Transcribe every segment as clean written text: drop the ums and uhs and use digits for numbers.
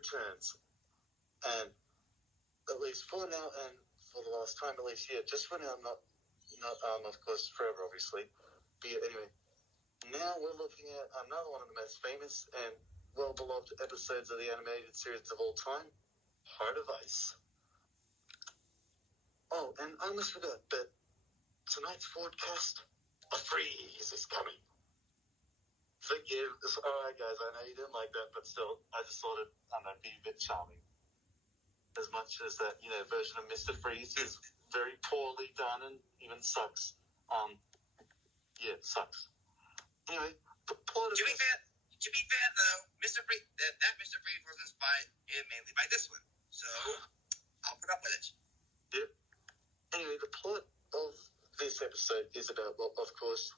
returns. And at least for now, and for the last time, at least, just for now, not of course, forever, obviously. But anyway, now we're looking at another one of the most famous and well-beloved episodes of the animated series of all time, Heart of Ice. Oh, and I almost forgot, but tonight's broadcast, a freeze is coming. Forgive, alright guys, I know you didn't like that, but still, I just thought it'd, be a bit charming. As much as that, version of Mr. Freeze is very poorly done and even sucks. It sucks. Anyway, the plot of to be fair though, Mr. Freeze, that Mr. Freeze was inspired mainly by this one, so I'll put up with it. Yep. Anyway, the plot of this episode is about, well, of course,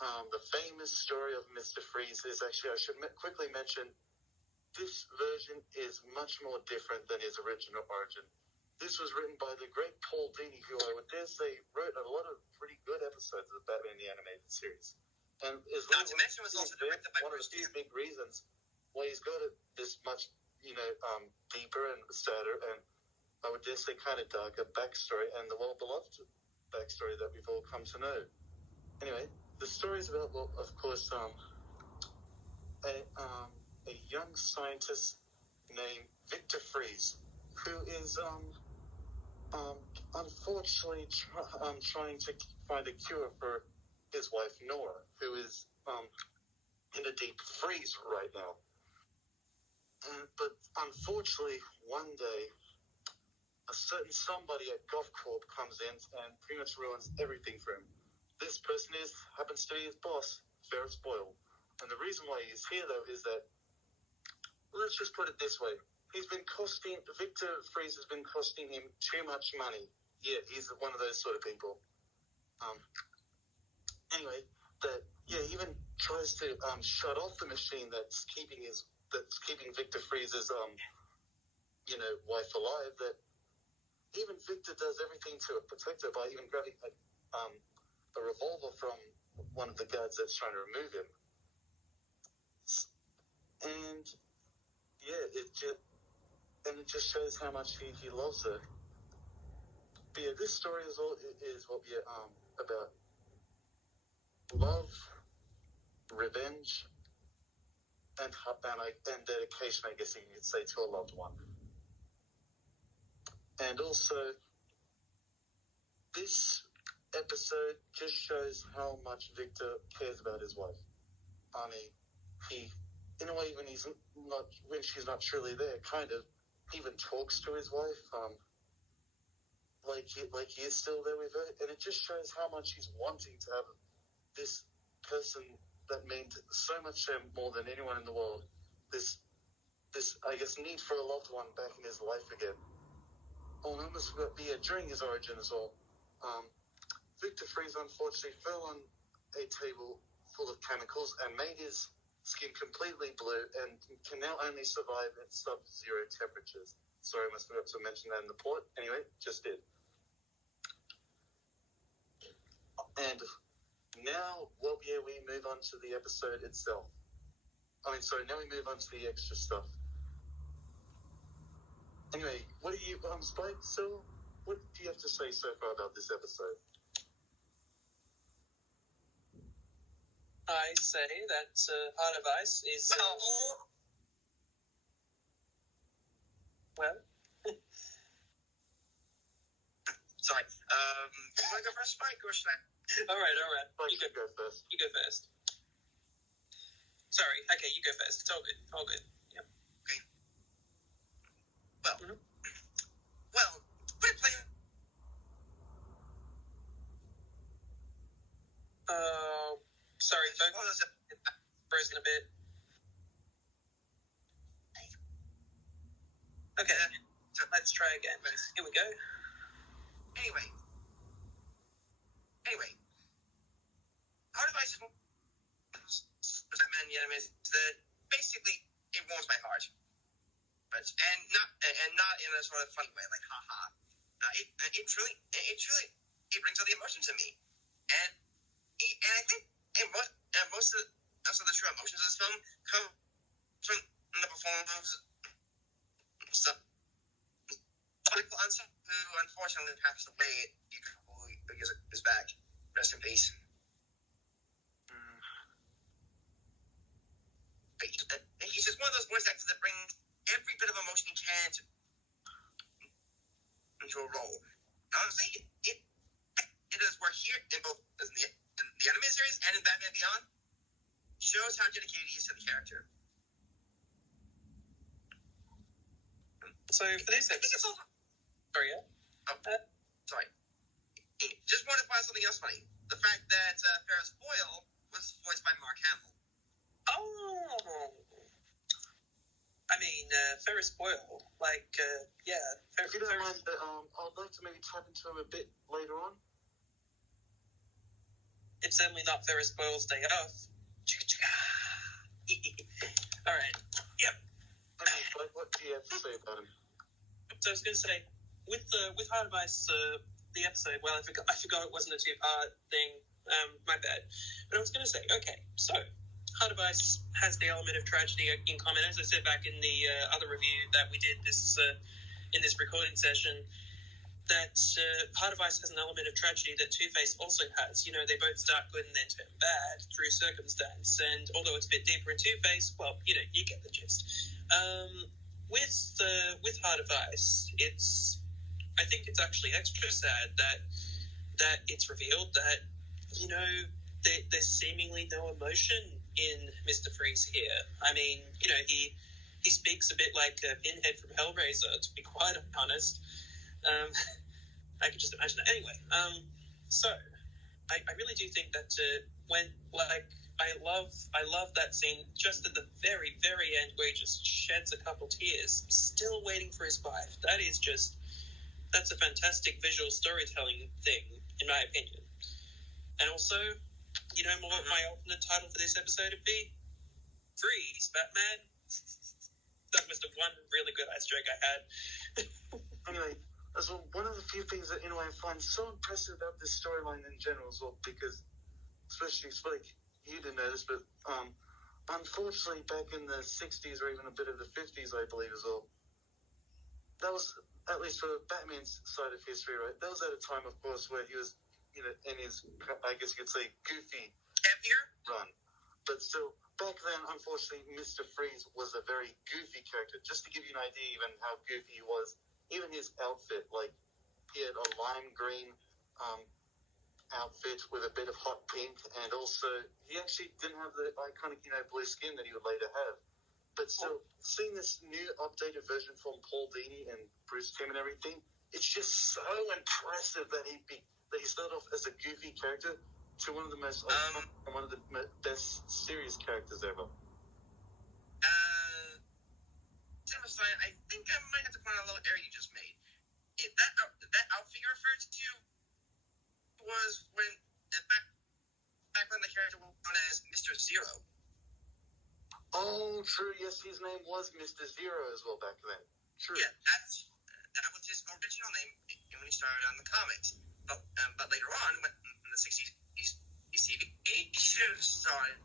the famous story of Mr. Freeze is actually, I should quickly mention, this version is much more different than his original origin. This was written by the great Paul Dini, who I would dare say wrote a lot of pretty good episodes of Batman the Animated Series. And is not to mention was also directed by one of the few big reasons why he's got this much, deeper and sadder and I would dare say kind of darker backstory and the well-beloved backstory that we've all come to know. Anyway, the story is about, well, of course, a young scientist named Victor Freeze, who is unfortunately trying to find a cure for his wife Nora, who is in a deep freeze right now. But unfortunately, one day, a certain somebody at GovCorp comes in and pretty much ruins everything for him. This person happens to be his boss, Ferris Boyle. And the reason why he's here, though, is that, let's just put it this way. Victor Freeze has been costing him too much money. Yeah, he's one of those sort of people. Anyway, he even tries to shut off the machine that's keeping Victor Freeze's wife alive. That even Victor does everything to protect her by even grabbing a revolver from one of the guards that's trying to remove him. And it just shows how much he loves her. But yeah, this story is what we're about love, revenge, and dedication, I guess you could say, to a loved one. And also, this episode just shows how much Victor cares about his wife. I mean, in a way, when she's not truly there, kind of, he even talks to his wife, like he is still there with her, and it just shows how much he's wanting to have this person that meant so much more than anyone in the world. This I guess need for a loved one back in his life again. Oh, and I almost forgot, during his origin as well, Victor Freeze unfortunately fell on a table full of chemicals and made his skin completely blue and can now only survive at sub-zero temperatures. Sorry, I almost forgot to mention that in the plot. Anyway, just did. And now, we move on to the episode itself. Now we move on to the extra stuff. Anyway, what do you, Spike, so what do you have to say so far about this episode? I say that Heart of Ice is... Well? Sorry. Do you want to go first, Spike, or should I? All right. You go first. You go first. Sorry. Okay, you go first. It's all good. Yep. Okay. Well, put it plain. Sorry, folks. Frozen a bit. Okay, so let's try again. Here we go. Anyway. Heart of Ice is Batman the Animated that basically it warms my heart, but not in a sort of funny way, like haha. It truly brings out the emotions in me, and I think most of the true emotions of this film come from the performance stuff. Michael Unser, who unfortunately passed away a couple of years is back. Rest in peace. He's just one of those voice actors that brings every bit of emotion he can into a role. And honestly, it does work here in both in the animated series and in Batman Beyond. Shows how dedicated he is to the character. So for this episode, sorry, yeah. Sorry. Just want to find something else funny. The fact that Ferris Boyle was voiced by Mark Hamill. Oh. I mean, Ferris Boyle, If you don't mind, I'd like to maybe tap into him a bit later on. It's certainly not Ferris Boyle's day off. All right. Yep. Anyway, what do you have to say about him? So I was going to say, with Hart of Ice, the episode. Well, I forgot it wasn't a two-part thing. My bad. But I was going to say, okay, so Hart of Ice has the element of tragedy in common. As I said back in the other review that we did this in this recording session, that Hart of Ice has an element of tragedy that Two-Face also has. You know, they both start good and then turn bad through circumstance. And although it's a bit deeper in Two-Face, well, you know, you get the gist. With Hart of Ice, I think it's actually extra sad that it's revealed that, you know, there's seemingly no emotion in Mr. Freeze here. I mean, you know, he speaks a bit like Pinhead from Hellraiser, to be quite honest. I could just imagine it. Anyway, so I really do think that I love that scene just at the very, very end where he just sheds a couple tears, still waiting for his wife. That's a fantastic visual storytelling thing, in my opinion. And also, you know what my alternate title for this episode would be? Freeze, Batman. That was the one really good ice joke I had. Anyway, as well, one of the few things that I find so impressive about this storyline in general as well, because especially Spike, you didn't know this, but unfortunately back in the 60s or even a bit of the 50s, I believe as well, that was, at least for Batman's side of history, right, that was at a time, of course, where he was, you know, in his, I guess you could say, goofy run. But still, back then, unfortunately, Mr. Freeze was a very goofy character. Just to give you an idea even how goofy he was, even his outfit, like, he had a lime green outfit with a bit of hot pink, and also, he actually didn't have the iconic, you know, blue skin that he would later have. But still, seeing this new updated version from Paul Dini and Bruce Timm and everything, it's just so impressive that he started off as a goofy character to one of the most one of the best serious characters ever. I think I might have to point out a little error you just made. That outfit you referred to was back when the character was known as Mr. Zero. Oh, true. Yes, his name was Mr. Zero as well back then. True. Yeah, that was his original name when he started on the comics. But later on, when in the 60s, TV shows started,